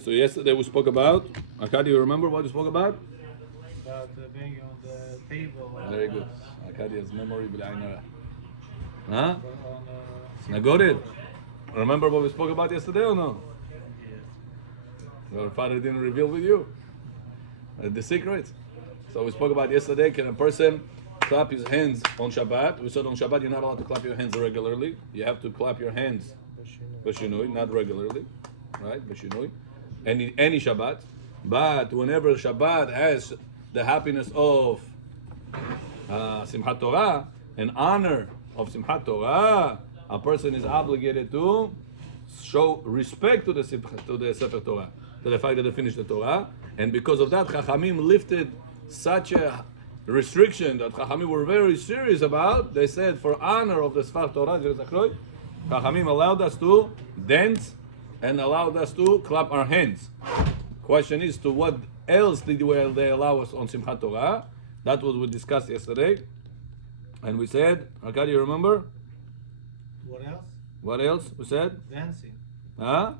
So yesterday we spoke about, Akadi, you remember what we spoke about? About being on the table. Very good. Akadi has memory. Huh? On Nagorid. Remember what we spoke about yesterday or no? yes. Your father didn't reveal with you the secret. So we spoke about yesterday, can a person clap his hands on Shabbat? We said on Shabbat you're not allowed to clap your hands regularly. You have to clap your hands Bashinui, not regularly. Right? Bashinui. Any Shabbat. But whenever Shabbat has the happiness of Simchat Torah, an honor of Simchat Torah, a person is obligated to show respect to the Sefer Torah, to the fact that they finished the Torah, and because of that, Chachamim lifted such a restriction that Chachamim were very serious about. They said, for honor of the Sefer Torah, Chachamim allowed us to dance and allowed us to clap our hands. Question is, to what else did they allow us on Simchat Torah? That was we discussed yesterday, and we said, Arkady, you remember? What else? What else we said? Dancing. Huh?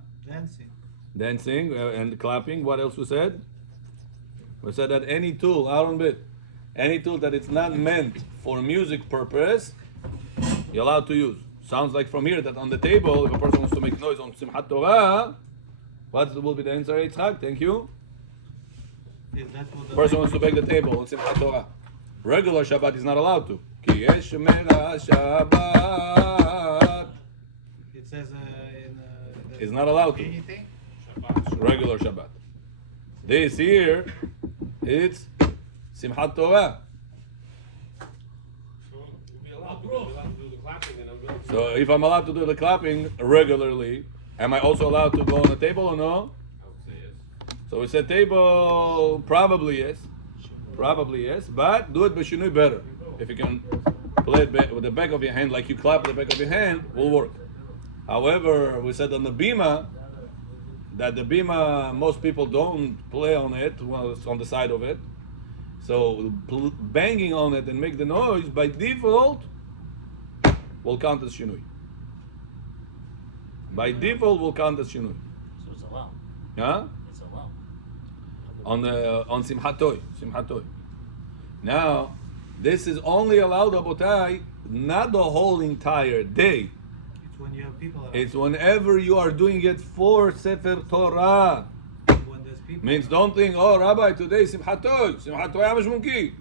Dancing. And clapping. What else we said? We said that any tool, Aaron bit, any tool that it's not meant for music purpose, you're allowed to use. Sounds like from here that on the table, if a person wants to make noise on Simchat Torah, what will be the answer, Yitzhak? Thank you. Is that what the Person wants to make the table on Simchat Torah. Regular Shabbat is not allowed to. Ki yesh mela Shabbat. it says Is not allowed to. anything? Regular Shabbat. This here, it's Simchat Torah. So if I'm allowed to do the clapping regularly, am I also allowed to go on the table or no? So we said table, probably yes. Probably yes, but do it b'shinui better. If you can play it with the back of your hand, like you clap with the back of your hand, will work. However, we said on the bima, that the bima, most people don't play on it, well, it's on the side of it. So banging on it and make the noise, by default, will count as shinui. By default, will count as shinui. So it's allowed. Huh? It's allowed. On Simchat Torah. Now, this is only allowed, Rabotai, not the whole entire day. It's when you have people around. It's whenever you are doing it for Sefer Torah. When there's people Means don't think, oh, Rabbi, today Simchat Torah Mashmunki.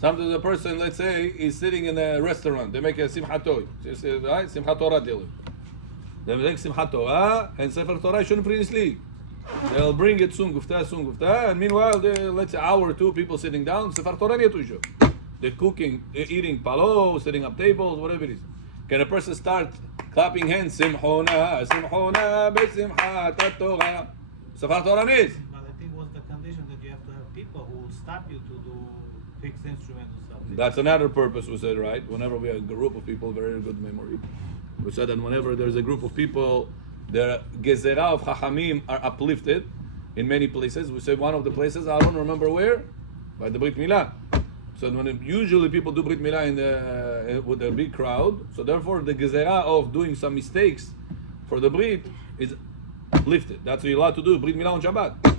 Sometimes a person, let's say, is sitting in a restaurant. They make a Simchat Torah, right? Simchat Torah deal. They make Simchat Torah and Sefer Torah shouldn't previously. They'll bring it soon, gufta, and meanwhile, let's say hour or two, people sitting down, Sefer Torah netusho. They're cooking, eating palo, setting up tables, whatever it is. Can a person start clapping hands? Simchona, besimchat Torah. Sefer Torah is. But I think what's the condition that you have to have people who will stop you to do fixed instruments and stuff. That's another purpose we said, right? Whenever we have a group of people, very good memory. We said that whenever there's a group of people, the gezerah of Chachamim are uplifted in many places. We said one of the places, I don't remember where, by the Brit Milah. So usually people do Brit Milah with a big crowd. So therefore the gezerah of doing some mistakes for the Brit is lifted. That's what you're allowed to do, Brit Milah on Shabbat.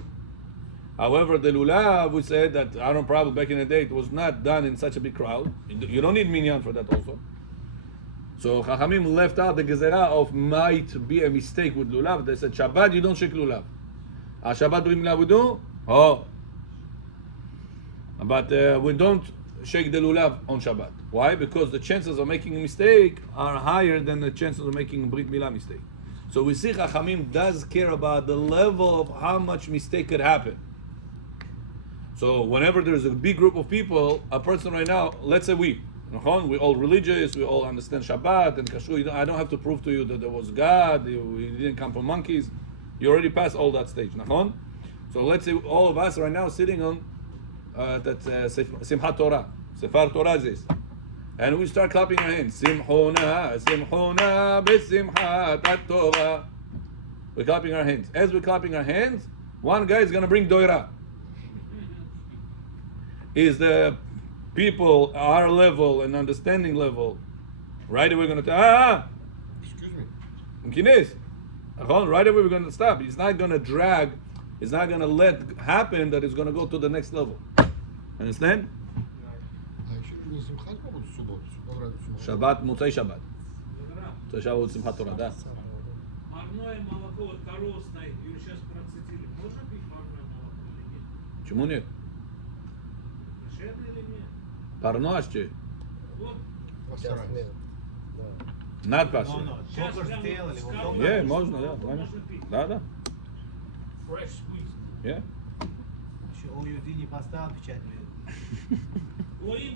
However, the lulav, we said that, I don't know, probably back in the day, it was not done in such a big crowd. You don't need minyan for that also. So Chachamim left out the gezerah of might be a mistake with lulav. They said, Shabbat, you don't shake lulav. Shabbat brim lulav we do? Oh. But we don't shake the lulav on Shabbat. Why? Because the chances of making a mistake are higher than the chances of making a brit milah mistake. So we see Chachamim does care about the level of how much mistake could happen. So whenever there's a big group of people, a person right now, let's say we're all religious, we all understand Shabbat and Kashrut. I don't have to prove to you that there was God, we didn't come from monkeys. You already passed all that stage. So let's say all of us right now sitting on Simchat Torah, Sefer Torah is. And we start clapping our hands. Simchona, besimchat Torah. We're clapping our hands. As we're clapping our hands, one guy is going to bring doira. Is the people, our level and understanding level, right? We're going to Excuse me. Kines. Right away we're going to stop. He's not going to drag. He's not going to let happen that it's going to go to the next level. Understand? Shabbat, Motzei Shabbat. Motzei Shabbat with Simchat Torah, да. Парное молоко от коров стоит, ее сейчас процитили. Можно пить парное молоко или нет? Почему нет? Кошерно или нет? Парно, а что? Вот. Not No, kosher. no, Joker's tail или вот Joker's. Yeah, можно, да. Why not? Да, да. Fresh squeeze. Yeah. Еще OUD не поставил печать. Гоим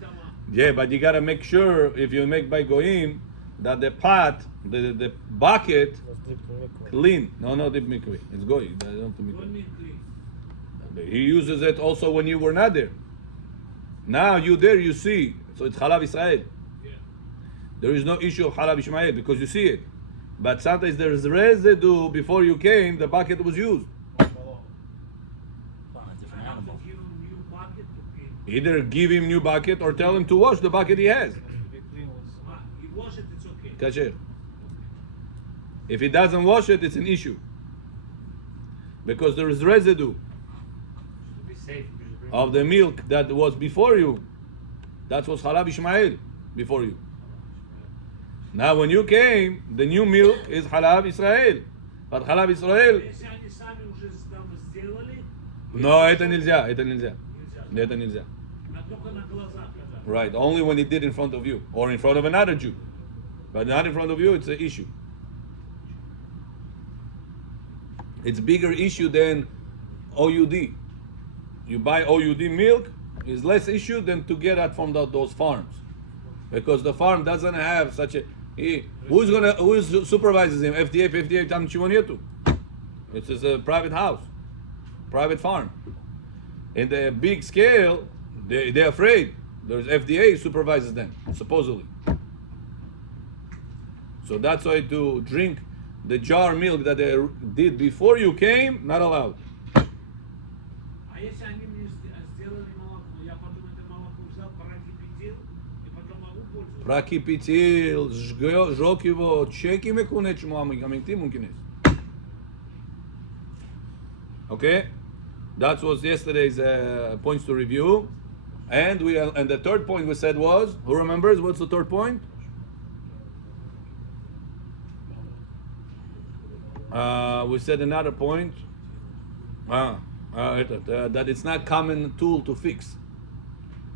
там. Yeah, but you gotta make sure if you make by goyim that the pot, the bucket, clean. No, deep mikveh. It's goy. They don't do mikveh. Гоим clean. He uses it also when you were not there. Now you there, you see. So it's halal Israel. Yeah. There is no issue of halal Ishmael because you see it. But sometimes there is residue before you came. The bucket was used. I have to give him new bucket to clean. Either give him new bucket or tell him to wash the bucket he has. He wash it, it's okay. Kasher. If he doesn't wash it, it's an issue. Because there is residue To be safe. of the milk that was before you. That was halab Ishmael before you. Now when you came, the new milk is halab Israel. But halab Israel, Если они сами уже там сделали, no, это нельзя. нельзя. Это нельзя. А только на глазах когда. Right, only when he did in front of you or in front of another Jew. But not in front of you, it's an issue. It's bigger issue than OUD. You buy OUD milk, is less issue than to get that from those farms. Because the farm doesn't have such a... who supervises him? FDA там ничего нету. It's just a private house, private farm. In the big scale, they're afraid. There's FDA supervises them, supposedly. So that's why to drink the jar milk that they did before you came, not allowed. А если они мне сделали молоко, я потом это молоко взял, прокипятил, и потом могу пользоваться. Прокипятил, сжег его, чеки мекунет шмо амитим мумкинес. Okay, that was yesterday's points to review, and the third point we said was, who remembers what's the third point? We said another point. That it's not common tool to fix.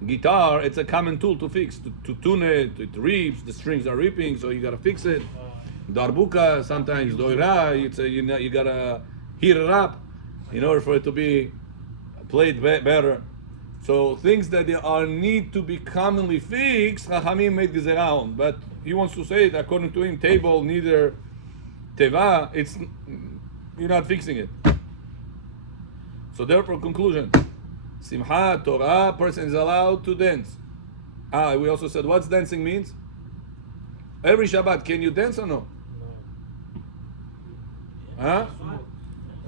Guitar, it's a common tool to fix. To tune it, it reaps, the strings are reaping, so you gotta fix it. Darbuka, sometimes doira, you gotta heat it up in order for it to be played better. So things that they are need to be commonly fixed, Chachamim made gezerah on. But he wants to say that according to him, table neither teva, you're not fixing it. So therefore, conclusion: Simchat Torah, person is allowed to dance. We also said what's dancing means. Every Shabbat, can you dance or no? Huh?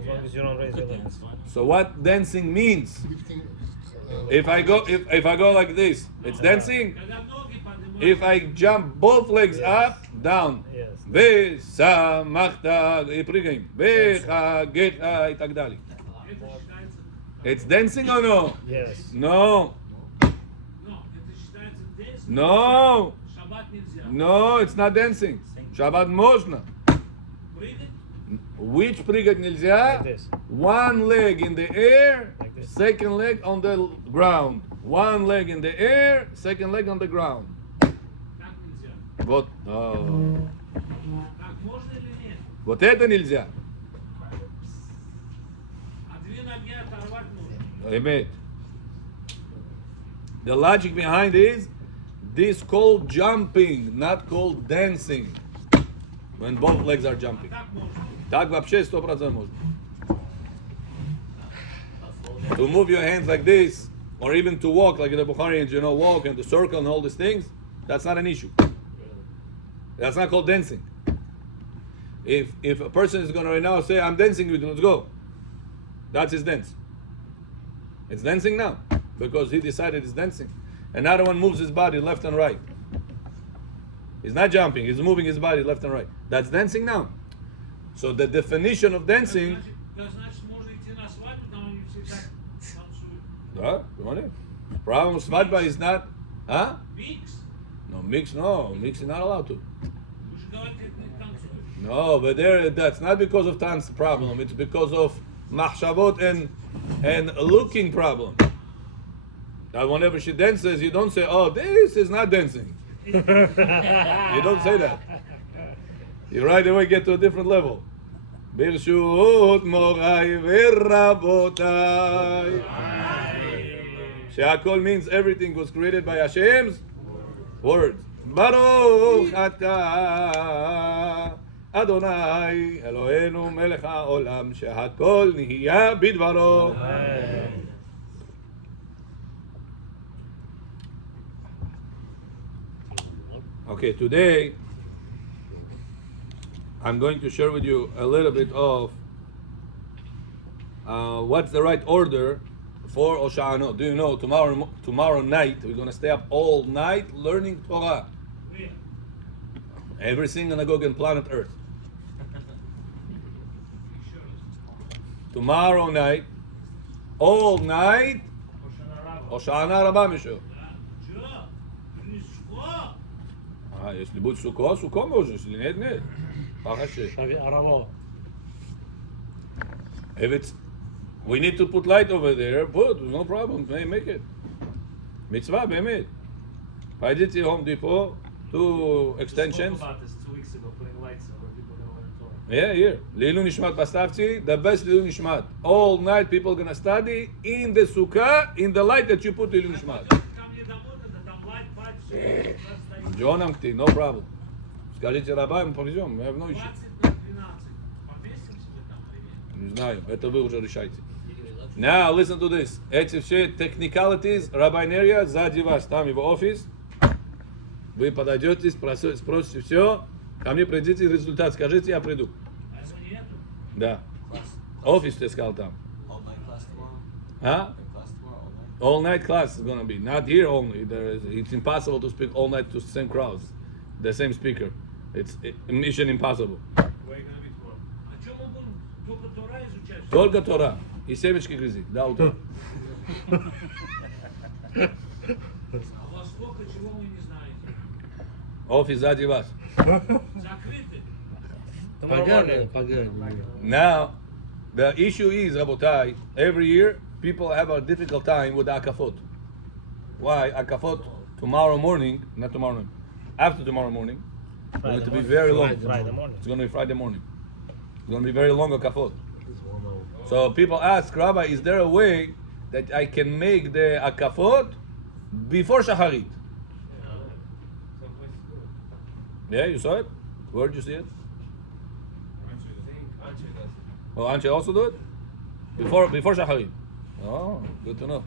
As long as you don't raise your legs. So what dancing means? If I go like this, it's dancing. Когда ноги поднимают, If I jump both legs up, down. Yes. ושמחת, прыгаем. וחגת, и так далее. это считается... It's dancing or no? Yes. No. Но это считается дэнс. No. Шаббат нельзя. No, it's not dancing. Shabbat можно. Прыгать, Which прыгать нельзя? Like this. One leg in the air, Like this. second leg on the ground. One leg in the air, second leg on the ground. так нельзя. Вот. Так можно или нет? Вот это нельзя. А две ноги оторвать можно. Amen. The logic behind is this called jumping, not called dancing. When both legs are jumping. Так можно. Так вообще 100% можно. To move your hands like this, or even to walk like the Bukharians, walk and the circle and all these things, that's not an issue. That's not called dancing. If a person is going to right now say, I'm dancing with you, let's go. That's his dance. It's dancing now, because he decided it's dancing. Another one moves his body left and right. He's not jumping, he's moving his body left and right. That's dancing now. So the definition of dancing. Значит, можно идти на свадьбу, там они все так танцуют. Да, поняли? Problem with svadba is not, huh? Микс. No, mix is not allowed to. Вы же говорите, это не танцуют. No, but that's not because of dance problem. It's because of mahshavot and looking problem. That whenever she dances, you don't say, "Oh, this is not dancing." You don't say that. You right away get to a different level. ברשות מוריי ורבותיי. שהכל means everything was created by Hashem's words. ברוך אתה אדוני אלוהינו מלך העולם שהכל נהיה בדברו. Okay, today I'm going to share with you a little bit of what's the right order for Hoshana. Do you know tomorrow night we're going to stay up all night learning Torah. Every synagogue on planet Earth. Tomorrow night, all night, Hoshana Raba Mishu. Если будет суко, суко можно, если нет, нет. If it's, we need to put light over there, put, no problem, make it. Mitzvah, באמת. Пойдите Home Depot, 2 extensions. We spoke about this 2 weeks ago, putting lights on where people don't learn Torah. Yeah, here. Leilu Nishmat Pastavti, the best Leilu Nishmat. All night people gonna study in the sukkah, in the light that you put Leilu Nishmat. Ко мне домой, там лайт, все, Джоном Кти, no problem. Скажите Раба, мы повезем, мы have no issue. 20 на 12. Поместимся мы там или нет? Не знаю, это вы уже решайте. Now, listen to this. Эти все technicalities, рабайнерия, сзади вас, там его офис. Вы подойдете, спросите все, ко мне придите, результат скажите, я приду. А его нету? Да. Офис ты сказал там. All night class tomorrow? А? Class tomorrow, all night? All night class is gonna be. Not here only. It's impossible to speak all night to the same crowds. The same speaker. It's mission impossible. А что мы будем только Тора изучать? Только Тора. И семечки грызи. До утра. А у вас сколько, чего вы не знаете? Офис сзади вас. Закрыты. Tomorrow morning. Now, the issue is, Rabotai, every year people have a difficult time with akafot. Why? Akafot tomorrow morning, not tomorrow morning, after tomorrow morning, it's going to be very long. Friday morning. It's going to be Friday morning. It's going to be very long akafot. So people ask, Rabbi, is there a way that I can make the akafot before Shacharit? Yeah, you saw it? Where did you see it? Oh, Anshe also do it? Before Shacharit? Oh, good to know.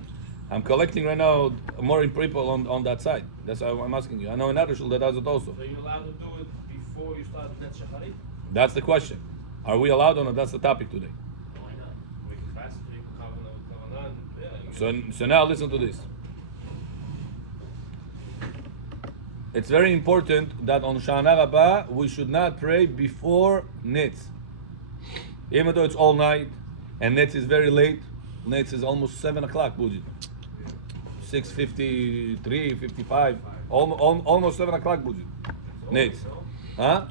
I'm collecting right now more people on that side. That's why I'm asking you. I know another shul that does it also. So you're allowed to do it before you start Net Shacharit? That's the question. Are we allowed or not? That's the topic today. Why not? We can fast it, we can come on. Yeah, So now listen to this. It's very important that on Shana Rabbah we should not pray before Netz. Even though it's all night and Netz is very late, Netz is almost 7 o'clock, Bujit. 6:53, 55, almost 7 o'clock, Bujit. Netz. Huh?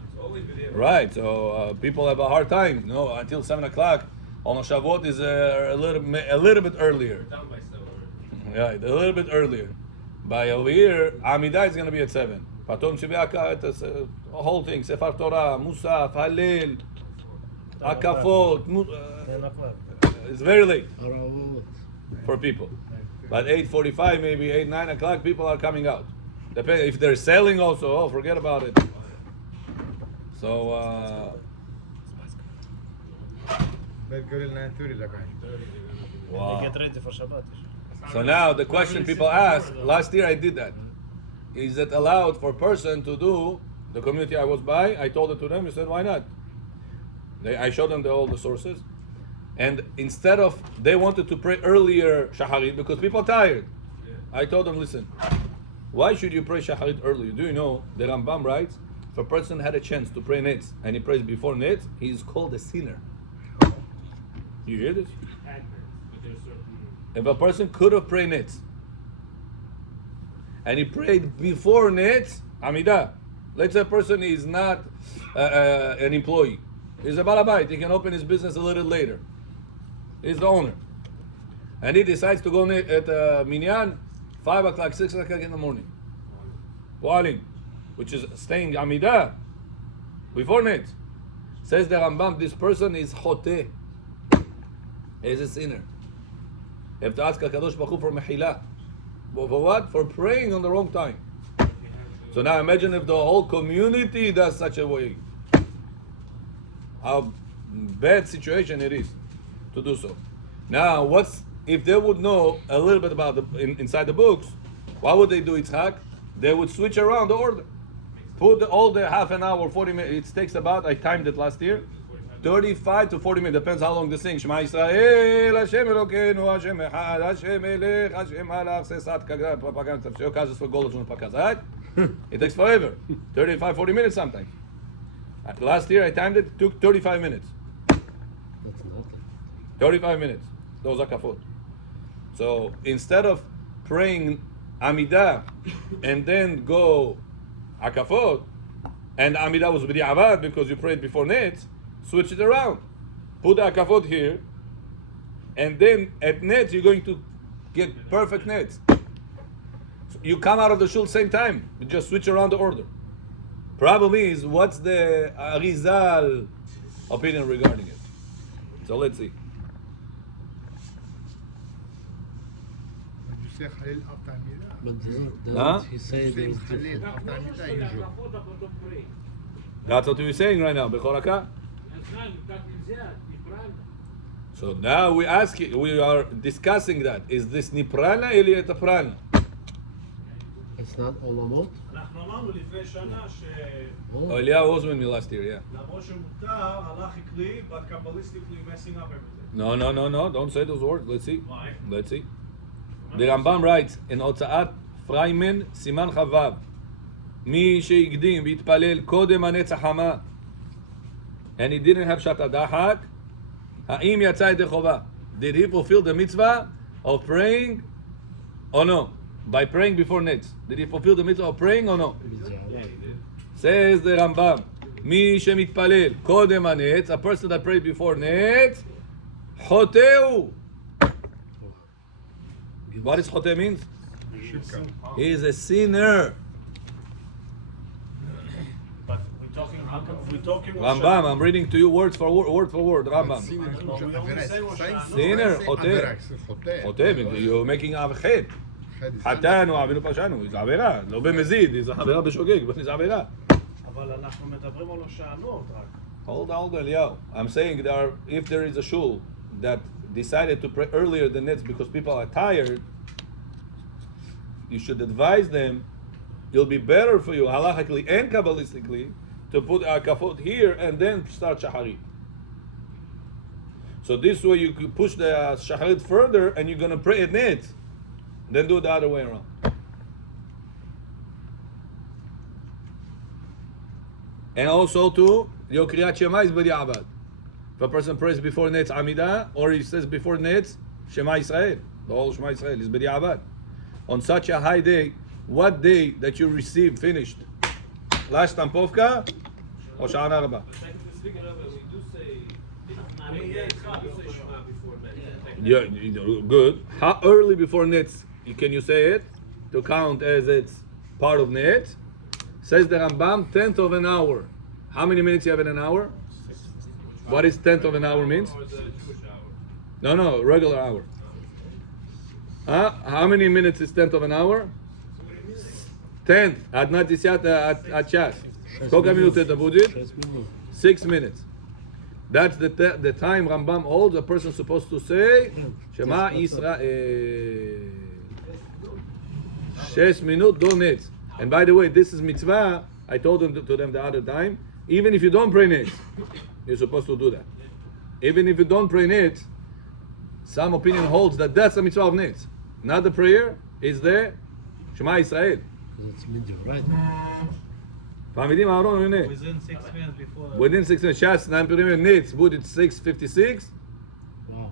Right, so people have a hard time, until 7 o'clock. On Shavuot is a little bit earlier. done by 7 already. Right, a little bit earlier. By over here, Amidah is going to be at 7. Patom Shibiaka, it's a whole thing. Sefer Torah, Musaf, Halil, Akafot. 10 o'clock. It's very late for people. But 8:45, maybe 8, 9 o'clock, people are coming out. Depending if they're selling also, forget about it. So, wow. They get ready for Shabbat. So now the question people ask, last year I did that. Is it allowed for a person to do, the community I was by, I told it to them, I said, why not? I showed them all the sources. And instead of, they wanted to pray earlier Shacharit because people are tired. I told them, listen, why should you pray Shacharit early? Do you know, the Rambam writes, if a person had a chance to pray nitz and he prays before nitz, he is called a sinner. You hear this? If a person could have prayed nitz and he prayed before nitz, Amidah. Let's say a person is not an employee. He's a balabait. He can open his business a little later. He's the owner. And he decides to go at Minyan, 5 o'clock, 6 o'clock in the morning. Poalim, which is staying Amidah before nitz. Says the Rambam, this person is choteh. He's a sinner. You have to ask HaKadosh Baruch Hu for mechila. For what? For praying on the wrong time. So now imagine if the whole community does such a way. How bad situation it is to do so. Now, if they would know a little bit about inside the books, what would they do, Yitzhak? They would switch around the order. Put all the half an hour, 40 minutes. It takes about, I timed it last year, 35 to 40 minutes. Depends how long they sing. Shema Yisrael, Hashem Elokeinu, Hashem Echad, Hashem Elech, Hashem Halach, Sesat Kagrat, Propaganda, все кажется свой голос нужно показать. It takes forever. 35, 40 minutes sometimes. Last year I timed it took 35 minutes. That's nothing. 35 minutes. Those are kafot. So instead of praying Amidah and then go Akafot, and Amidah was b'di'avad because you prayed before Netz, switch it around. Put the Akafot here, and then at Netz you're going to get perfect Netz. So you come out of the shul same time. You just switch around the order. Problem is, what's the Arizal opinion regarding it? So let's see. You say Halil after Amidah. But Huh? he said there You was say Halil different. after Amidah usually. That's what we're saying right now. Bechoraka. So now we are discussing that. Is this Niprana or Prana? It's not Olamot? אנחנו אמרנו לפני שנה Oh, Eliyahu was with me last year, yeah. שלמרות שמותר, הלך הקריא, but kabbalistically messing up everything. No. Don't say those words. Let's see. Why? Let's see. The Rambam writes in Otzaat Freiman Siman Chavav, מי שהקדים והתפלל קודם הנץ החמה, and he didn't have שעת הדחק, האם יצא ידי חובה? Did he fulfill the mitzvah of praying or no? By praying before Netz. Did he fulfill the mitzvah of praying or no? Says the Rambam, מי שמתפלל קודם הנץ, a person that prayed before Netz, חוטאו. What does חוטא means? He is a sinner. But we're talking, how come, we're talking Rambam, I'm reading to you word for word, Rambam. Sinner, חוטא. חוטא, you're making חטא. חטאנו, עווינו פשענו, זה עבירה, לא במזיד, זה עבירה בשוגג, זה עבירה. אבל אנחנו מדברים על הושענות רק. Hold on, Eliyahu. I'm saying if there is a shul that decided to pray earlier than Netz because people are tired, you should advise them, it'll be better for you, halachically and kabbalistically, to put a kafot here and then start shaharit. So this way you could push the shaharit further and you're going to pray at Netz. Then do it the other way around. And also too, your Kriyat Shema is b'di'avad. If a person prays before Netz Amidah, or he says before Netz Shema Yisrael, the whole Shema Yisrael is b'di'avad. On such a high day, what day that you received finished? Last Tampovka, Hoshana Raba. Yeah, good. How early before Netz can you say it to count as it's part of Netz? Says the Rambam, 10th of an hour. How many minutes you have in an hour? What is 10th of an hour means? No, regular hour. How many minutes is 10th of an hour? 10th. Одна десятая от час. Сколько минут это будет? 6 minutes. That's the time Rambam holds a person supposed to say Shema Yisrael. 6 minutes, don't Netz. And by the way, this is mitzvah. I told them to them the other time. Even if you don't pray Netz, you're supposed to do that. Even if you don't pray Netz, some opinion holds that that's a mitzvah of Netz. Not the prayer, is the Shema Yisrael. That's midrash, right? Fahmidim Aaron Yune. Within 6 minutes before. Within 6 minutes, Shas, 9 minutes, Bud, it's 6:56. Wow.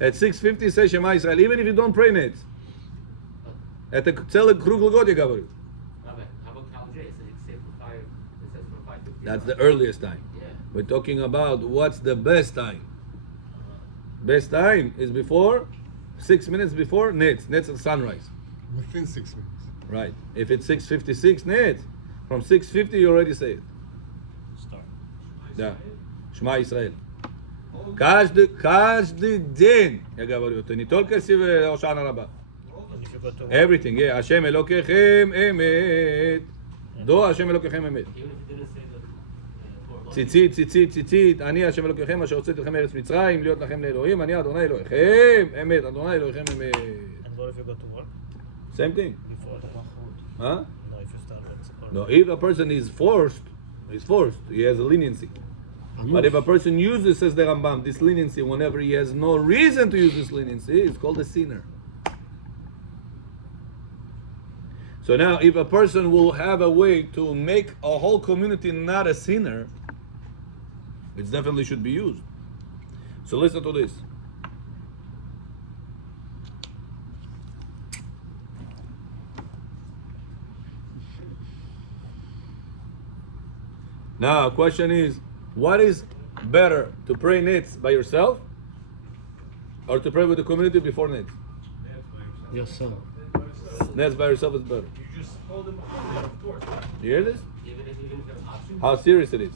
At 6:50 say Shema Yisrael, even if you don't pray Netz. Это целый круглый год, я говорю. Rabbi, how about Calvary? It says for 5. It says for 5:50. That's the earliest time. Yeah. We're talking about what's the best time. Best time is before, 6 minutes before Netz. Netz at sunrise. Within 6 minutes. Right. If it's 6:56 Netz, from 6:50 you already say it. Start. Да. Шма Исраэль. Каждый день, я говорю, это не только Hoshana Raba. If you go to Everything, yeah. Hashem Elokechem Emet. Do Hashem Elokechem Emet. Even if it didn't say the ציצית, ציצית, ציצית, אני השם אלוקיכם אשר הוצאתי אתכם מארץ מצרים, להיות לכם לאלוהים, אני אדוני אלוהיכם, אמת, אדוני אלוהיכם אמת. and what if you go to work Same thing. before the Mahmoud? Huh? No, if you start with No, if a person is forced, he has a leniency. But if a person uses, says the Rambam, this leniency whenever he has no reason to use this leniency, it's called a sinner. So now, if a person will have a way to make a whole community not a sinner, it definitely should be used. So listen to this. Now, question is, what is better, to pray nits by yourself or to pray with the community before nits? Yourself. Nits by yourself is better. You just hold them up the door. You hear this? even if you have an option. How serious it is?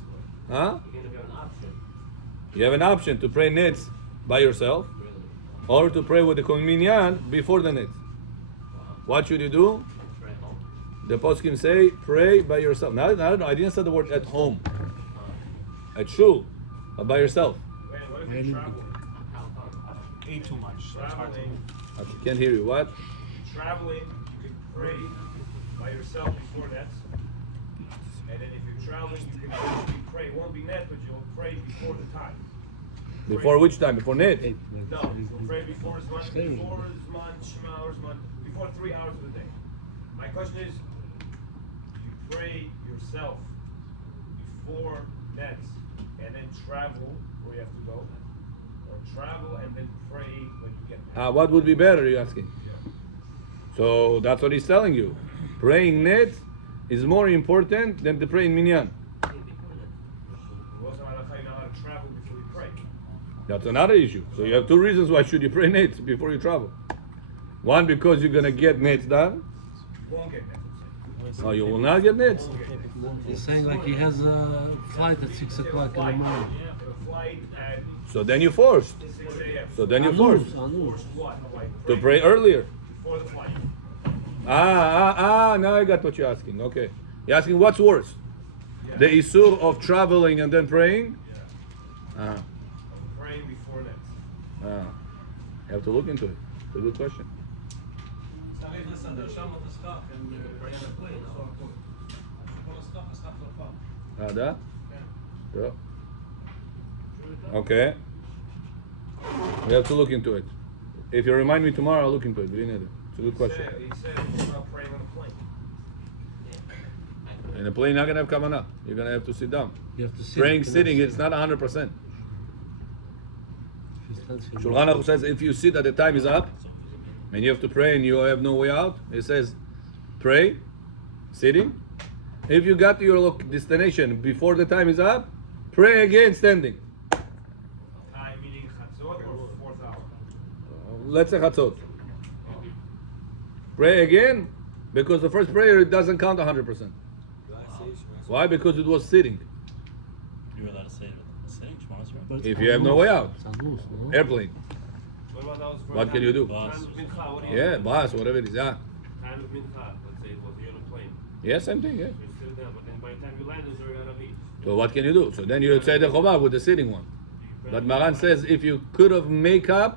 Huh? Even if you have an option. You have an option to pray nits by yourself Really. or to pray with the communion before the nits. What should you do? Pray at home. The poskim say, pray by yourself. Now, I didn't say the word at home. At shul, but by yourself. Man, what if you travel? eat too much. So it's hard to Traveling, I can't hear you. What? traveling, you can pray by yourself before that. And then if you're traveling, you can actually pray. It won't be net, but you'll pray before the time. Before which time? Before nit? No, you'll pray before Zman, Shema, or Zman, before 3 hours of the day. My question is, you pray yourself before nets and then travel where you have to go, or travel and then pray when you get back. What would be better, you're asking? So that's what he's telling you. Praying net is more important than to pray in minyan. You also know how to travel before you pray. That's another issue. So you have two reasons why should you pray nets before you travel. One, because you're gonna get nets done. You won't get nets. Oh, you will not get nets. He's saying like he has a flight at 6 o'clock in the morning. A flight at So then you're forced. 6 a.m. So then you're forced Anus. What? Like to pray earlier. before the flight. Now I got what you're asking. Okay. You're asking what's worse? The issur of traveling and then praying? I'm praying before nets. You have to look into it. It's a good question. Да? Yeah. Okay. We have to look into it. If you remind me tomorrow, I'll look into it. It's a good question. He said he's not praying on a plane. In a plane, you're not gonna have kavanah. You're gonna have to sit down. You have to sit. Praying sitting, it's not 100%. Shulchan Aruch says if you sit at the time is up, and you have to pray and you have no way out, it says pray, sitting. If you got to your destination before the time is up, pray again standing. Time meaning chatzot or fourth hour. Let's say chatzot. Pray again, because the first prayer it doesn't count 100%. Why? Because it was sitting. You're allowed to say it sitting, Shema's right? If you have no way out, It's anus, no? airplane. What about that was for What can you do? Time of mincha. What do you Yeah, bus, whatever it is. Yeah, Time of mincha. Let's say it was you're on a plane. yeah, same thing. Yeah. You're still there, but then by the time you land, it's already out of eat. So what can you do? So then you say the chobah with the sitting one. But Maran says if you could have make it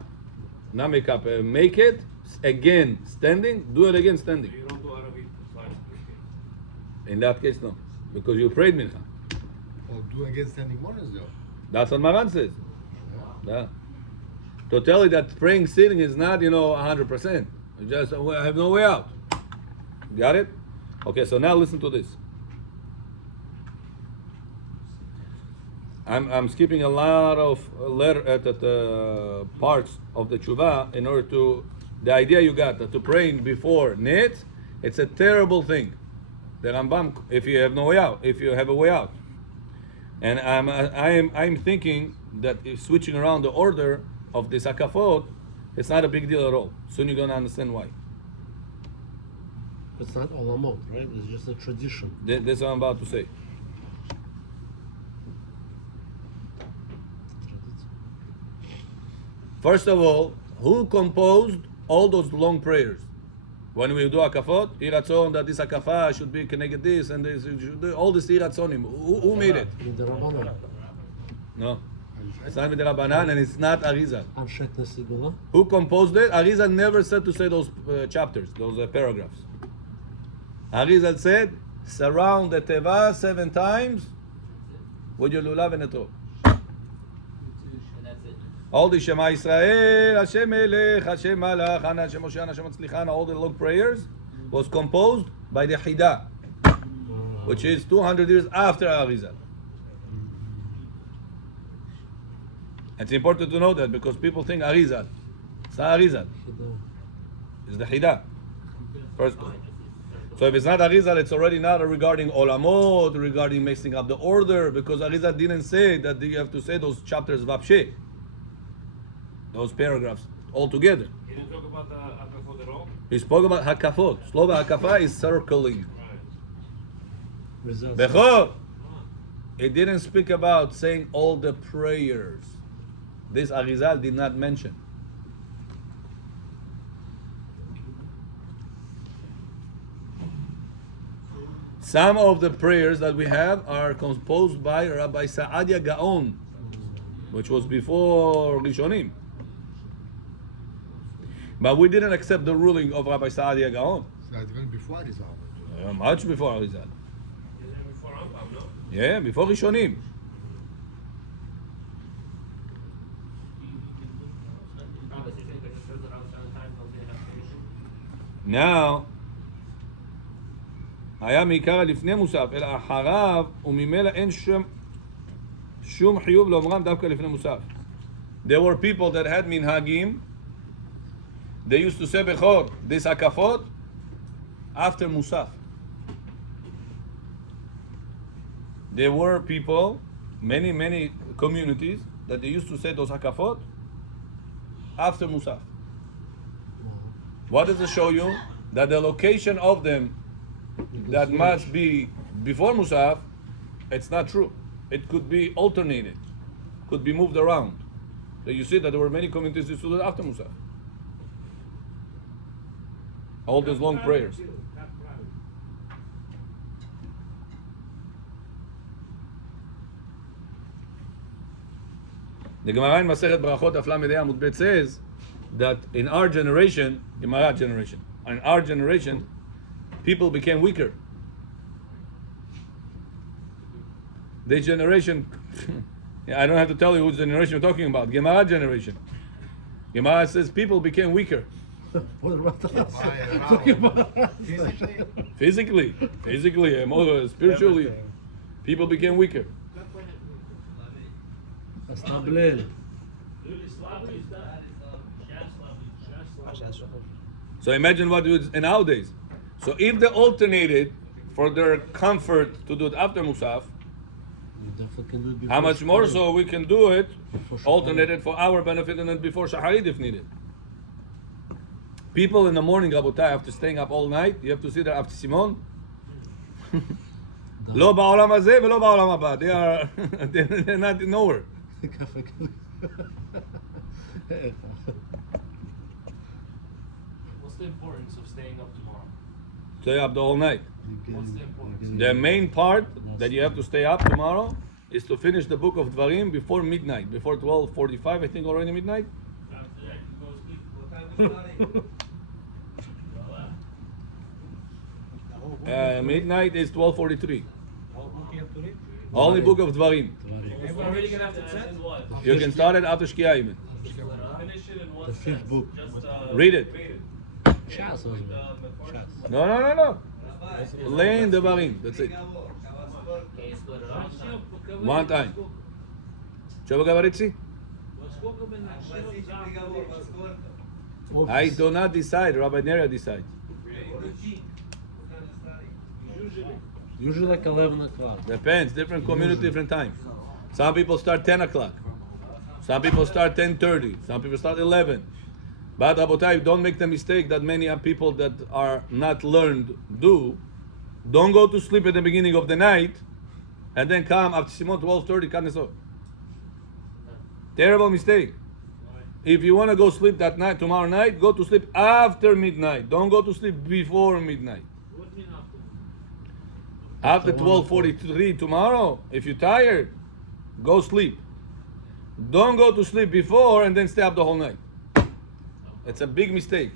again standing, do it again standing. You don't do out of eat. In that case, no, because you prayed mincha. Or do again standing mornings though. That's what Maran says. Yeah. To tell you that praying sitting is not 100%. You just I have no way out. Got it? Okay. So now listen to this. I'm skipping a lot of parts of the tshuva in order to. The idea you got that to praying before net, it's a terrible thing. The Rambam, if you have no way out, if you have a way out, and I'm thinking that if switching around the order of this akafot, it's not a big deal at all. Soon you're gonna understand why. It's not olamot, right? It's just a tradition. That's what I'm about to say. First of all, who composed all those long prayers? When we do akafot, iratzon that this akafa should be connected this and this, all this iratzonim. Who made it? In the Rabbanan. No, it's not with the Rabbanan and it's not Arizal. Anshet Nesigula. Who composed it? Arizal never said to say those chapters, those paragraphs. Arizal said, surround the teva 7 times with your lulav and etrog. And that's it. All the Shema Israel, Hashem Melech, Hashem Malach, Hana, Hashem Hoshana, Hashem Matzlichana, all the long prayers was composed by the Hida, which is 200 years after Arizal. It's important to know that because people think Arizal. It's not Arizal. It's the Hida. First. So if it's not Arizal, it's already not regarding Olamot, regarding mixing up the order, because Arizal didn't say that you have to say those chapters Vapshe. Those paragraphs all together. He didn't talk about the akafot at all. He spoke about Hakafot. Slova Hakafa is circling. Bechor. It didn't speak about saying all the prayers. This Arizal did not mention. Some of the prayers that we have are composed by Rabbi Saadia Gaon, which was before Rishonim. But we didn't accept the ruling of Rabbi Saadia Gaon. So that's even before Arizal. Much before Arizal. Is it before Rambam, no? Yeah, before Rishonim. Raba, so you think it just shows that around 7 times they'll say enough tradition? Now, היה מעיקר לפני מוסף, אלא אחריו, וממילא אין שום חיוב לאומרם דווקא לפני מוסף. There were people that had minhagim. They used to say bechor, this akafot, after musaf. There were people, many communities, that they used to say those akafot after musaf. What does it show you? That the location of them that must be before Musaf, it's not true. It could be alternated, could be moved around. So you see that there were many communities who stood after Musaf. All those long prayers. The Gemara in Masechet Brachot Daf Lamed Amud Bet says that in our generation, people became weaker. This generation, I don't have to tell you which generation we're talking about. Gemara generation. Gemara says people became weaker. What about us? Physically? Physically, spiritually, Everything. people became weaker. That's not Blel. So imagine what it was nowadays. So if they alternated for their comfort to do it after Musaf, You definitely can do it before how much more Shacharit. so we can do it Before Shacharit. alternated for our benefit and then before Shacharit if needed. People in the morning, Rabotai, after staying up all night, you have to see that after Simon. לא בעולם הזה ולא בעולם הבא. They're not nowhere. What's the importance of staying up tomorrow? Stay up the whole night. What's the importance? The main part that you have to stay up tomorrow is to finish the book of Dvarim before midnight, before 12:45, I think already midnight. Midnight is 12:43. What book you have to read? Only book of Dvarim. We're reading it after 10? You can start it after Shkia even. Finish it in one The fifth book. Read it. Shas was Shas. No. Learn Dvarim. That's it. Can you split it up? One time. Что вы говорите? Во сколько мы начнем завтра? I do not decide. Rabbi Neria decides. Usually like 11 o'clock. Depends. Different community, different time. Some people start 10 o'clock. Some people start 10:30. Some people start 11. But Abotai, don't make the mistake that many people that are not learned do. Don't go to sleep at the beginning of the night and then come after Simon 12:30. Terrible mistake. If you want to go sleep that night, tomorrow night, go to sleep after midnight. Don't go to sleep before midnight. What mean after? After 12:43 tomorrow, if you're tired, go sleep. Don't go to sleep before and then stay up the whole night. It's a big mistake.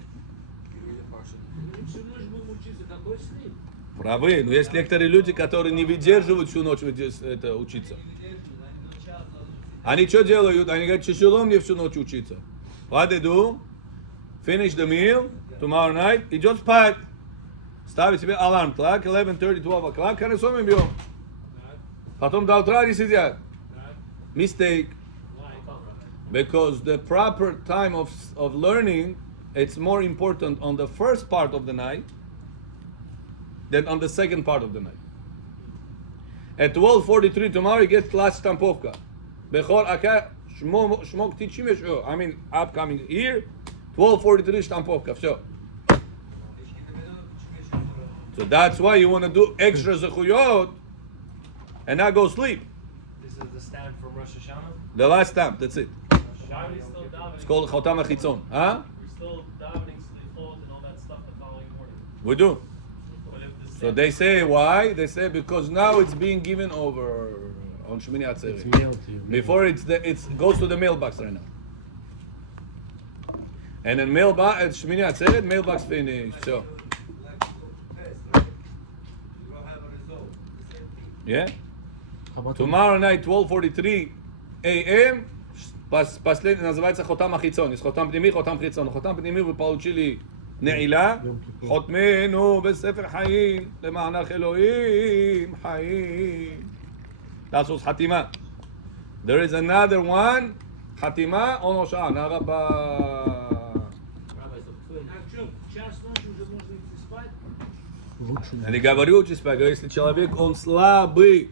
Всю ночь будем учиться, какой sleep? Правы, но есть некоторые люди, которые не выдерживают всю ночь это учиться. Они что делают? Они говорят, тяжело мне всю ночь учиться. What they do? Finish the meal, tomorrow night, идет спать. Ставит себе аларм, clock, 11:30, 12 o'clock, хорошо мы бьем. Потом до утра они сидят. Mistake. Because the proper time of learning, it's more important on the first part of the night than on the second part of the night. At 12:43 tomorrow you get class stampovka. Bechor aka shmok teachim I mean upcoming year 12:43 stampovka. So that's why you want to do extra zechuyot and not go sleep. This is the stamp from Rosh Hoshana. The last stamp, that's it. Why are we still davening? It's called chotam hachitzon. Huh? We're still davening, slichot, and all that stuff the following morning. We do. But if the So they say why? They say because now it's being given over on Shemini It's Atzeret. mailed to you. Before it goes to the mailbox right now. And then mailbox at Shemini Atzeret, mailbox finished. So yeah. How about Tomorrow night 12:43 a.m. Последний называется хотам ахицон. Есть хотам пними, хотам хицон. Хотам пними вы получили נעילה, חותמנו בספר חיים, למענך אלוהים חיים. That's what's חתימה. There is another one, חתימה on Hoshana, Raba. А что, час ночи уже можно идти спать? лучше Я не говорю, если человек, он слабый,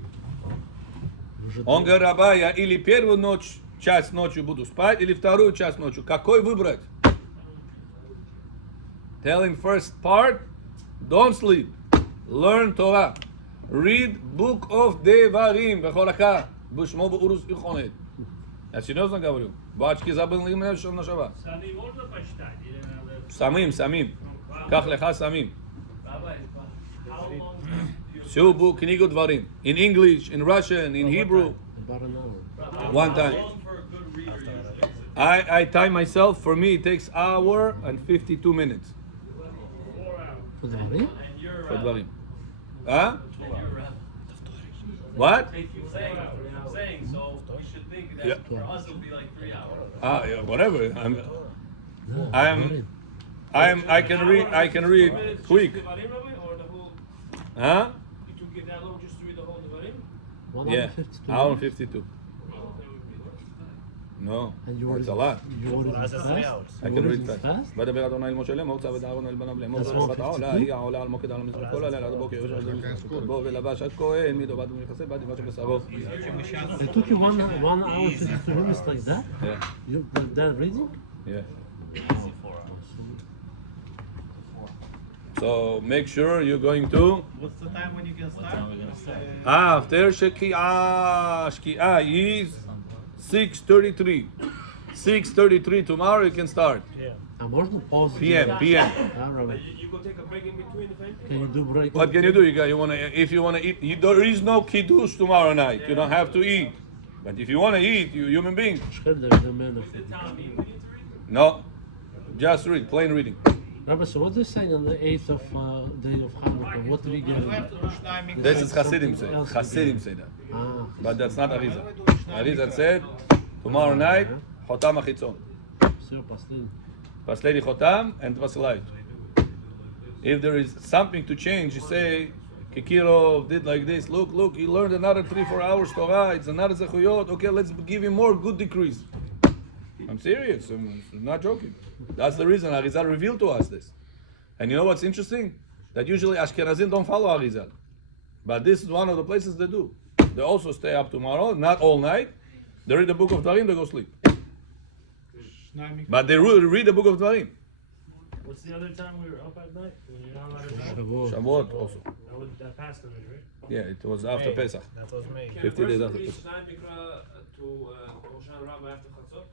он говорит, Раба, я или первую ночь, час ночью буду спать, или вторую час ночью. Какой выбрать? Tell him first part, don't sleep. Learn Torah. Read book of Devarim. Бехолака. Бушмо беурус ихонет. Я серьезно говорю. Бачки забыл именно, что на шава. Сами можно почитать? Или надо... Самим. Ках леха самим. Rabbi, how long do you Всю книгу Дворим. In English, in Russian, in Hebrew. about an hour. One time. How long for a good reader usually is it? I time myself. For me, it takes hour and 52 minutes. 4 hours. For the day? And you're For Rabbi. Dvarim. Huh? And you're Rabbi. What? I'm saying, so we should think that Yeah. for us it'll be like 3 hours. Yeah, whatever. No, I'm- Dvarim. I can read quick. Devarim, Rabbi, or the whole... Huh? It took you that long just to read the whole Devarim? 1 Yeah. hour 52 Hour and minutes. 52. Well, that would be worse. No. And you That's a ordered- lot. You ordered That's it 3 fast? hours. I You can ordered read it fast. ודבר אדוני אל משה לאמור צוות אהרון אל בניו לאמור That's בת העולה 152. היא העולה על מוקד על המזרח כל הלילה עד הבוקר יושב על בו ולבש עד כהן מידו בד ומכסה בד יבש בשרו. It took you 1 hour 52 minutes like that? Yeah. You that reading? Yeah. Easy 4 hours. So make sure you're going to What's the time when you can start? time are we gonna start? after שקיעה is 6:33. 6:33 tomorrow you can start. А можно pause? PM. Ah, Rabbi. You go take a break in between if anything? Can you do break? What can you do? If you wanna eat, there is no kiddush tomorrow night. You don't have to eat. But if you wanna eat, you're a human being. Shchel, there's no man of Is it telling me we need to read? No, just read, plain reading. Rabbi, so what are they saying on the 8th of day of Hanukkah? What do we get? You have to do Shnaim This is Mikdash. Hasidim say. else Hasidim say that. Ah, But that's not Arizal. Arizal said, tomorrow night, Chotam Achitzon. все, последний. Последний Chotam and Vaslayit. If there is something to change, you say, Kikirov did like this. Look, he learned another 3-4 hours Torah. It's another Zechuyot. Okay, let's give him more good decrees. I'm serious. I'm not joking. That's the reason Arizal revealed to us this. And you know what's interesting? That usually Ashkenazim don't follow Arizal. But this is one of the places they do. They also stay up tomorrow, not all night. They read the book of Dvarim, they go sleep. But they read the book of Dvarim. What's the other time we were up at night? When you're not allowed to drive? Shavuot. Shavuot also. That passed already, right? Yeah, it was after Pesach. That was me. 50 days after read Pesach. Shnai Mikra to Hoshana Raba after Chatzot?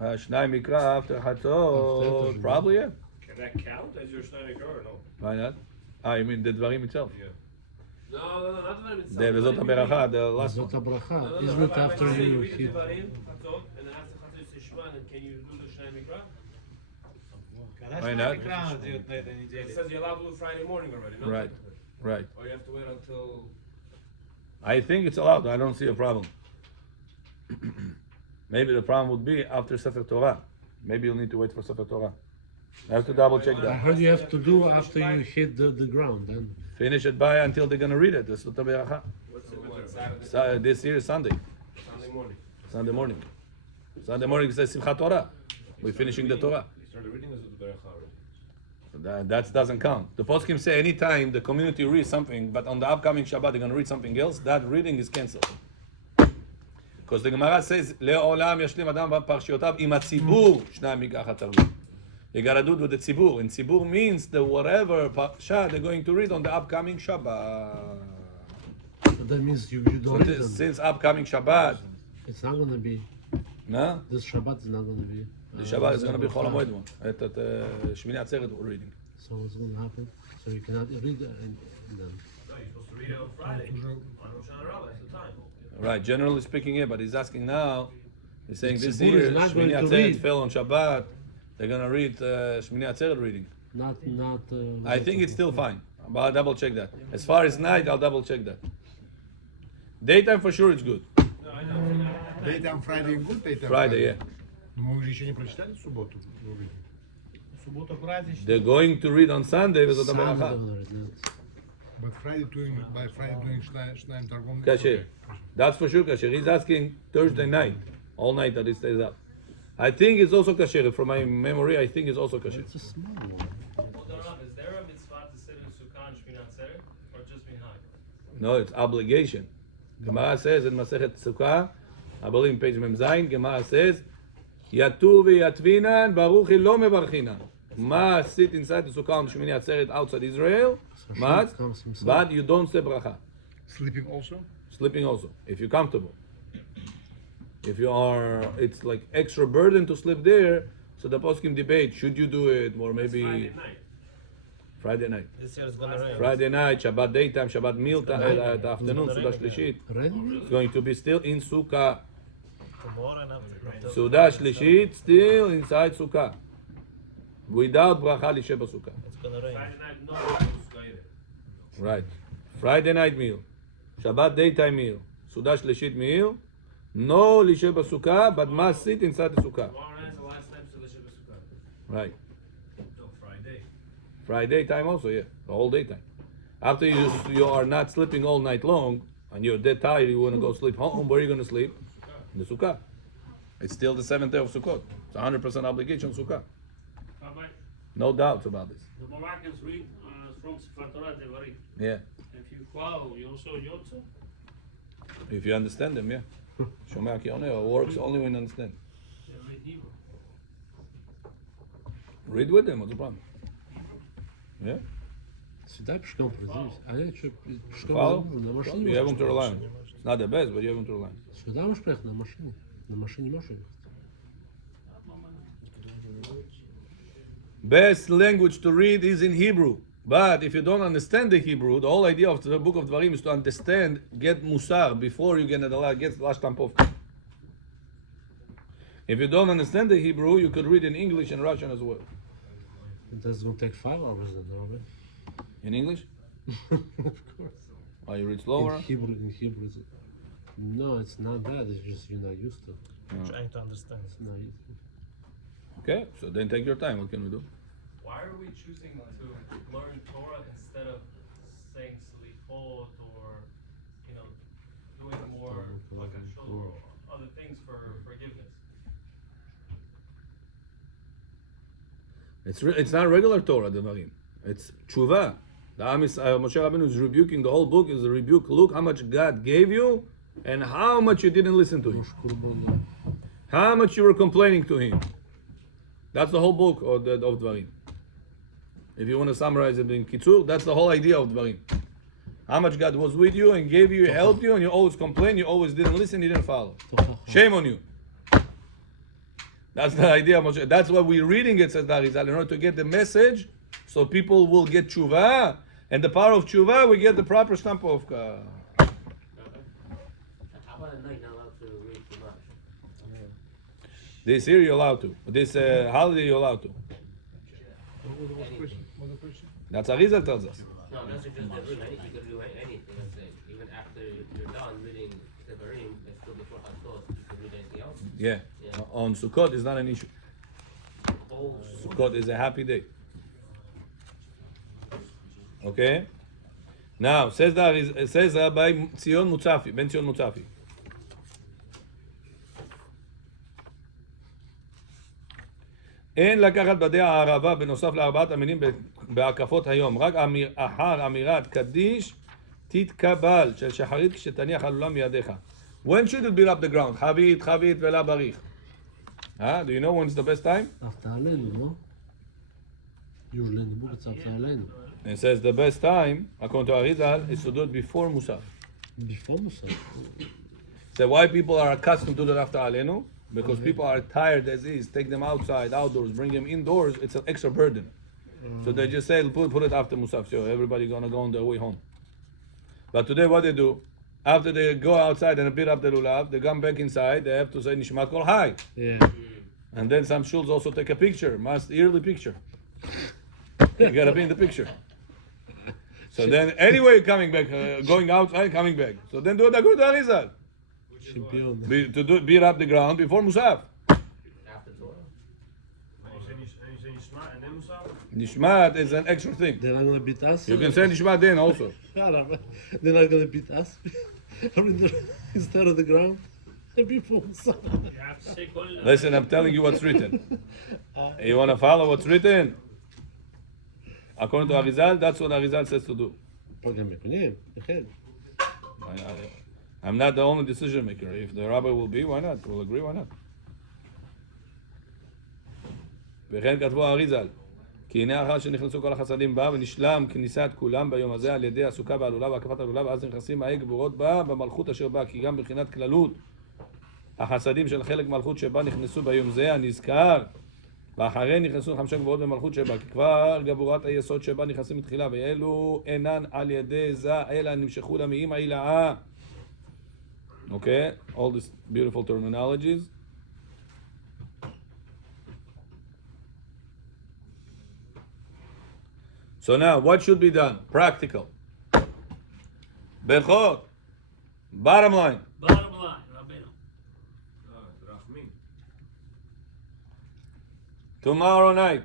Shnai Mikra after Chatzot. Probably, yeah. Can that count as your Shnai Mikra or no? Why not? You mean the Dvarim itself? Yeah. No, not Dvarim itself. The Vezot HaBeracha, the last Zot one. habracha. Isn't it after you read the hit? Dvarim, Chatzot, and then after Chatzot you say Shema, and can you do the Shnai Mikra? Why not? It says you're allowed to do Friday morning already, no? Right. Or you have to wait until... I think it's allowed. I don't see a problem. Maybe the problem would be after Sefer Torah. Maybe you'll need to wait for Sefer Torah. I have to double check I that. heard you have to do after you hit the ground. Then Finish it by until they're gonna read it. The Sutta Beracha. Saturday? This year is Sunday. Sunday morning. Sunday morning. Sunday morning it says Simchat Torah. We're finishing the Torah. You started reading this with the Berecha already. That doesn't count. The poskim say anytime the community reads something, but on the upcoming Shabbat they're gonna read something else, that reading is cancelled. Because the Gemara says, "Le'olam yashlim adam b'parshiotav im hatzibur shnai mikachat targum." You gotta do it with the tzibur, and tzibur means the whatever parsha they're going to read on the upcoming Shabbat. but that means you don't So read them. since upcoming Shabbat, It's not gonna be. no, This Shabbat is not gonna be. the Shabbat is gonna be Chol HaMoed one. At Shemini Atzeret we're reading. So what's gonna happen? So you cannot read and then. No, you're supposed to read it on Friday. On Hoshana Raba, that's the time. Right, generally speaking, yeah, but he's asking now. He's saying The this tzibur year is not going Shemini to Atzeret read. fell on Shabbat. They're gonna read Shemini Atzeret reading. Not. I think it's still fine, but I'll double check that. As far as night, I'll double check that. Daytime for sure it's good. Daytime Friday good, daytime Friday, yeah. Но мы же еще не прочитали субботу. Суббота праздничная. They're going to read on Sunday with the Sunday Beracha. they're gonna read it. But Friday doing, by Friday doing Shnaim Targum. Kasher. That's for sure kasher. He's asking Thursday night, all night that he stays up. I think it's also kasher. From my memory, I think it's also kasher. It's a small one. Well, is there a mitzvah to sit in Sukkah and Shemini Atzeret, or just Minhag? No, it's obligation. Gemara says in Masechet Sukkah, I believe in page Mem Zayin, Gemara says, Yatu v'yatvinan baruch lo mevarchinan. Ma sit inside the Sukkah on Shemini Atzeret outside Israel, So but, Shabbat comes himself. but you don't say bracha. Sleeping also? Sleeping also, if you're comfortable. If you are, it's like extra burden to sleep there, so the poskim debate, should you do it, or maybe Friday night. Friday night. This year is gonna rain. Friday night, Shabbat daytime, Shabbat meal time, the afternoon, Sudah Shlishit. Ready? It's going to be still in Sukkah. Tomorrow and after. Sudah Shlishit still inside Sukkah. Without bracha lishe b'Sukkah. It's gonna rain. Friday night, no Sukkah either. Right. Friday night meal. Shabbat daytime meal. Sudah Shlishit meal. No lishe b'Sukkah, but must sit inside the Sukkah. Tomorrow night is the last time to the Shabbat Sukkah. Right. No, Friday. Friday time also, yeah. The whole daytime. After you are not sleeping all night long, and you're dead tired, you want to go sleep home, where are you going to sleep? In the Sukkah. It's still the 7th day of Sukkot. It's 100% obligation Sukkah. Rabbi, No doubts about this. the Moroccans read from Sefer Torah Devarim. Yeah. If you follow, you also Yotze. If you understand them, yeah. Shomea ki oneh works only when you understand. They read Hebrew. Read with them, what's the problem? Yeah. Сюда пешком пройдись. А я что, пешком Follow? на машине You have them можешь to rely проехать? on. It's not the best, but you have them to rely on. Сюда можешь проехать на машине. На машине можешь ехать. Best language to read is in Hebrew. But if you don't understand the Hebrew, the whole idea of the book of Dvarim is to understand, get musar before you get lash tampovka. If you don't understand the Hebrew, you could read in English and Russian as well. That's going to take 5 hours then, Robert. In English? Of course. Or you read slower? In Hebrew, no, it's not bad. It's just you're not used to. Trying to understand. It's not easy. Okay, so then take your time. What can we do? why are we choosing to learn Torah instead of saying slichot or, you know, doing more like a shul or other things for forgiveness? It's not regular Torah, Devarim. It's tshuva. The Moshe Rabbeinu is rebuking the whole book. Is a rebuke. Look how much God gave you, and how much you didn't listen to Him. How much you were complaining to Him. That's the whole book of Dvarim. If you want to summarize it in Kitzur, that's the whole idea of Dvarim. How much God was with you and gave you, helped you, and you always complained, you always didn't listen, you didn't follow. Shame on you. That's the idea of Moshe. That's why we're reading it, says the Arizal, in order to get the message, so people will get tshuva, and the power of tshuva, we get the proper stamp of. How about at night, not allowed to read too much? This year you're allowed to. This holiday you're allowed to. What was the question? That's Arizal tells us. No, that's just the room. You can do anything. Let's say, even after you're done reading the Barim, it's still before Haftorah, you can read anything else. Yeah. On Sukkot is not an issue. Oh. Sukkot is a happy day. Okay? Now, says Rabbi Tzion Mutzafi, Ben Tzion Mutzafi. אין לקחת בדי הערבה בנוסף לארבעת המינים בהקפות היום, רק אחר אמירת קדיש תתקבל של שחרית כשתניח על עולם מידיך. When should it build up the ground? חבית ולה בריך. Do you know when's the best time? צוותא עלינו, לא? Usually in the book it's צוותא עלינו. It says the best time, according to Arizal, is to do it before Musaf. Before Musaf. So why people are accustomed to do it after Alenu? Because people are tired as is. Take them outside, outdoors, bring them indoors. It's an extra burden. So they just say, put it after Musaf. So everybody gonna go on their way home. But today what they do, after they go outside and beat up the lulav, they come back inside, they have to say Nishmat Kol Hai. Yeah. And then some shuls also take a picture, yearly picture. You gotta be in the picture. So then anyway coming back, going outside, coming back. So then do it according to Arizal. Champion. To beat up the ground before Musaf. After Torah? And you say Nishma and then Musaf? Nishmat is an extra thing. They're not gonna beat us. You can say Nishmat then also. They're not gonna beat us. Instead of the ground. Before Musaf. Listen, I'm telling you what's written. You want to follow what's written? According to Arizal, that's what Arizal says to do. I'm not the only decision maker. If the rabbi will be, why not? We'll agree, why not? וכן כתבו אריזל, כי הנה אחר שנכנסו כל החסדים בה ונשלם כניסת כולם ביום הזה על ידי הסוכה והלולה והקפת הלולה ואז נכנסים האי גבורות בה במלכות אשר בה, כי גם מבחינת כללות החסדים של חלק מלכות שבה נכנסו ביום זה הנזכר ואחרי נכנסו 5 גבורות במלכות שבה, כי כבר גבורת היסוד שבה נכנסים מתחילה ואלו אינן על ידי זה אלא נמשכו למאים העילאה. Okay, all these beautiful terminologies. So now, what should be done? Practical. Berchot. Bottom line. Bottom line, Rabbeinu. Tomorrow night,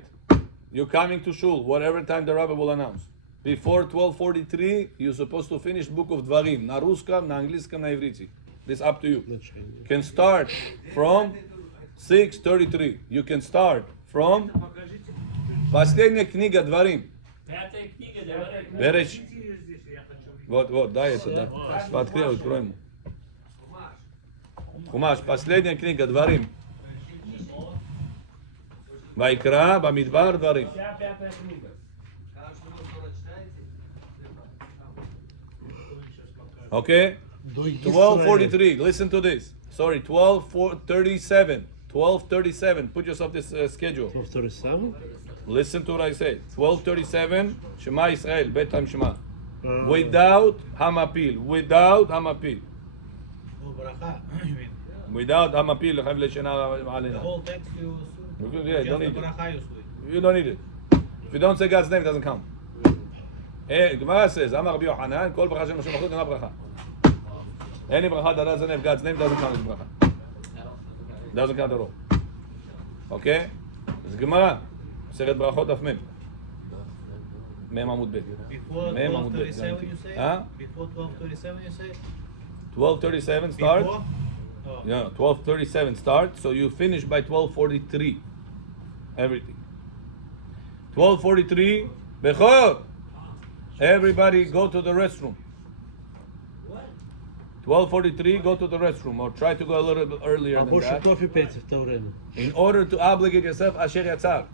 you're coming to shul, whatever time the rabbi will announce. Before 12:43, you're supposed to finish book of Dvarim. Na ruskam, na angliskam, na ivritzi. This is up to you. You can start from 6:33. You can start from последняя книга Дворим. Пятая книга, давай. Береш. Вот, дай это, да. Подкрыл, открой ему. Хумаш, последняя книга Дворим. Вайкра, Бамидбар, Дворим. Вся пятая книга. Okay? 12:43. Listen to this. Sorry, 12:37. 12:37. Put yourself this schedule. 12:37? Listen to what I say. 12:37. Shema Israel. Bedtime Shema. Without Hamapil. Without Hamapil. Oh, bracha. You mean? Without Hamapil. לחייב לשנה The עלינה. whole text you Yeah, just don't the need it. bracha you say. You don't need it. If you don't say God's name, it doesn't count. Gemara says, Amar Rabbi Yochanan, kol bracha shem Hashem machut ena bracha. Any bracha that doesn't have God's name doesn't count as bracha. Doesn't count at all. Okay? It's Gemara. סרט ברכות דף מ' מ' עמוד ב'. Before מ' עמוד ב'. 12:37 you say? Huh? Before 12:37 you say? 12:37 start. Before? Oh. Yeah, 12:37 start. So you finish by 12:43. Everything. 12:43. Bechot. Everybody go to the restroom. 12:43. Go to the restroom, or try to go a little bit earlier than больше that. кофе пейте в то время. In order to obligate yourself, Asher Yatzar.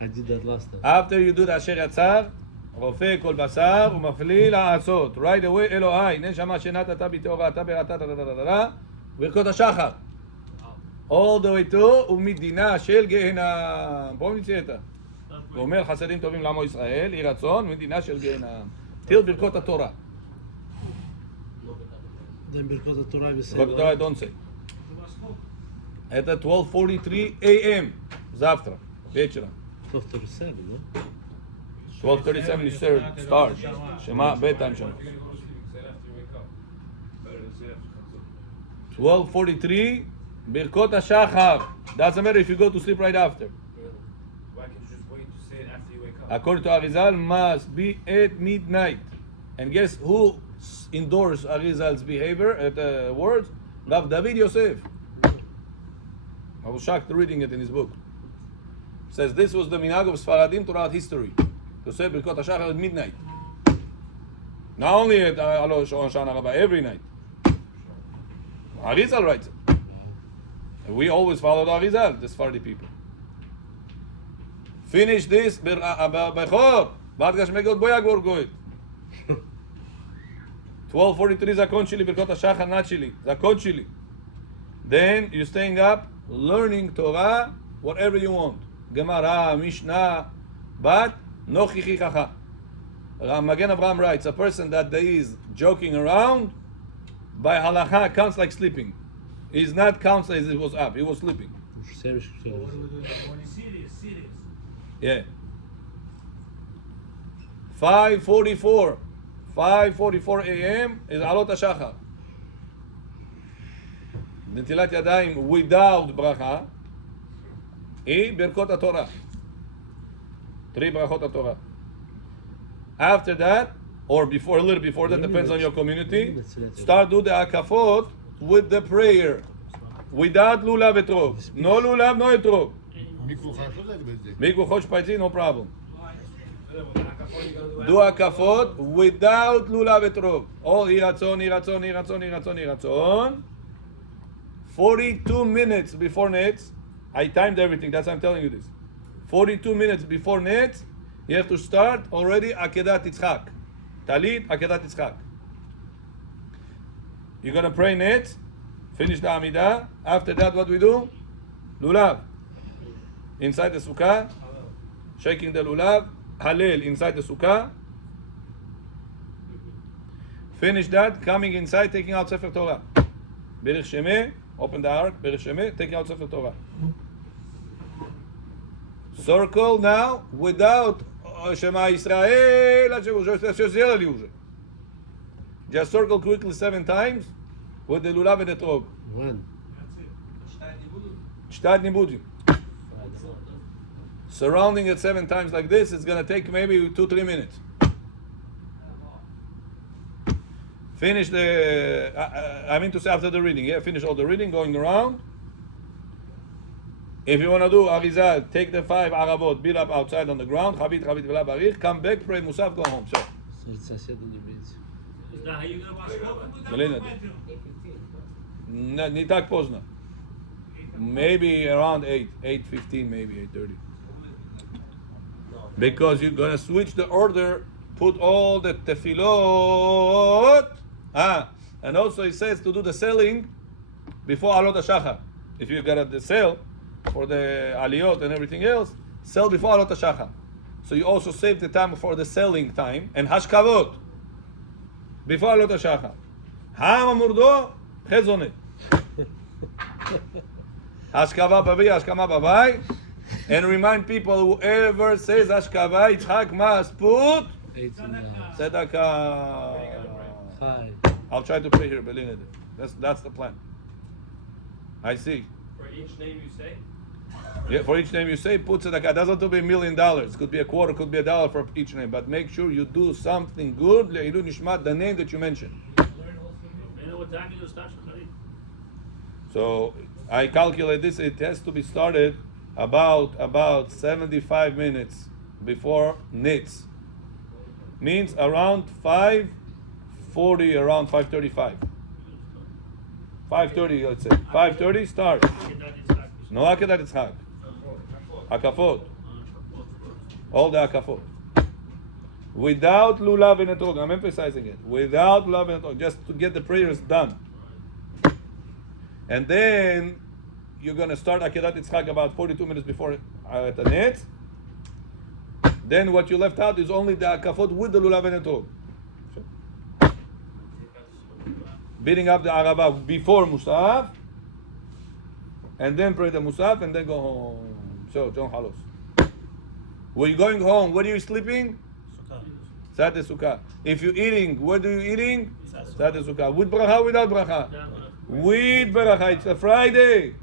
I did that last time. After you do the Asher Yatzar, רופא כל בשר ומפליא לעשות. Right away, אלוהי, נשמה שנתת בי טהורה, אתה בראתה, ברכות השחר. All the way to, ומדינה של גיהנם. Помните это? ואומר חסדים טובים לעמו ישראל, יהי רצון, מדינה של גיהנם. till ברכות התורה. Then because the Torah we say. ברכות התורה, don't say. Это 12:43 a.m. завтра, вечером. 12:37, no? 12:37 is start. Shema, bedtime Shema. 12:43, ברכות השחר. Doesn't matter if you go to sleep right after. Why can't you just wait to say it after you wake up? According to Arizal, must be at midnight. And guess who endorsed Arizal's behavior at words? Rav David Yosef. I was shocked reading it in his book. Says this was the minhag of Sfaradim throughout history, to say Birkot HaShachar at midnight. Not only at Hoshana Raba, every night. Arizal writes it. And we always followed Arizal, the Sephardi people. Finish this, Bechor. Badgash Megot Boyagor Goit. 12:43 zakon shili, Birkot HaShachar not shili, zakon shili. Then you're staying up, learning Torah, whatever you want. Gemara, Mishnah, but no chichichacha. Magen Avraham writes, a person that is joking around, by halacha counts like sleeping. He's not counts as he was up, he was sleeping. Serious, serious. Yeah. 5:44 a.m. is Alot HaShachar. Netilat Yadayim without bracha is Birkot HaTorah. 3 brachot HaTorah. After that, or before, a little before that, depends on your community, start do the akafot with the prayer. Without lulav etrog. No lulav, no etrog. Микву хорошо загребать здесь? Mikvah chosh paiti, no problem. Do akafot without lulav etrog. All iratzon, iratzon, iratzon, iratzon, iratzon. 42 minutes before Netz, I timed everything, that's why I'm telling you this. 42 minutes before Netz, you have to start already Akedat Yitzchak. Talit, Akedat Yitzchak. You're going to pray Netz, finish the Amidah. After that, what we do? Lulav. Inside the Sukkah, shaking the Lulav. Halel inside the Sukkah. Finish that, coming inside, taking out Sefer Torah. Berich Shemeh, open the ark, Berich Shemeh, taking out Sefer Torah. Circle now without Shema Yisrael. Just circle quickly 7 times with the lulav and the etrog. One. Shtad nibudim. Surrounding it 7 times like this, it's going to take maybe 2-3 minutes. Finish the, I mean to say after the reading, yeah, finish all the reading, going around. If you want to do Arizal, take the 5 Arabot, beat up outside on the ground, Chavit, Vela Barich, come back, pray Musaf, go home. So, Соседа не бейте. Is that how you gonna wash up? Melina, не так поздно. Maybe around 8:15, maybe 8:30. Because you're going to switch the order, put all the tefillot. And also it says to do the selling before Alot HaShachar. If you got the sale for the aliyot and everything else, sell before Alot HaShachar. So you also save the time for the selling time and hashkavot before Alot HaShachar. Hamamurdo chezonet. Hashkava bavi, hashkama bavai. And remind people, whoever says hashkava, Yitzchak must put 18 hours. tzedakah. 5. I'll try to pray here, Belina. That's the plan. I see. For each name you say? Yeah, for each name you say, put tzedakah. Doesn't have to be $1 million. It could be a quarter, could be $1 for each name. But make sure you do something good. Le'ilu nishmat, the name that you mentioned. So I calculate this. It has to be started about 75 minutes before nitz. Means around 5:40, around 5:35. 5:30, let's say. 5:30 start. No akedat Yitzchak. Akafot. All the akafot. Without lulav and etrog. I'm emphasizing it. Without lulav and etrog. Just to get the prayers done. And then you're going to start akedat Yitzchak about 42 minutes before the net. Then what you left out is only the akafot with the lulav and etrog. Beating up the araba before musaf. And then pray the musaf and then go home. So, John Halos. When you're going home, where are you sleeping? Sat Sukkah. If you're eating, what are you eating? Sat Sukkah. With bracha, without bracha? With bracha. It's a Friday.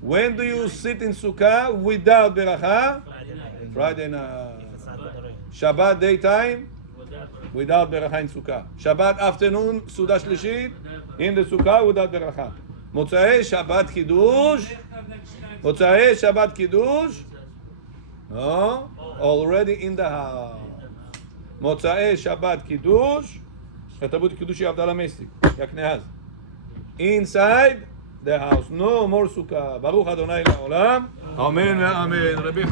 When do you sit in Sukkah without bracha? Friday night. Shabbat daytime? Without bracha in Sukkah. Shabbat afternoon, Sudah Shlishit? In the Sukkah without bracha. Motzei Shabbat Kiddush. Motzei Shabbat Kiddush. No, already in the house. Motzei Shabbat Kiddush. Katabut Kiddush Avdala Mestik. Yaknehaz. Inside the house. No more Sukkah. Baruch Adonai La'olam. Amen. Amen.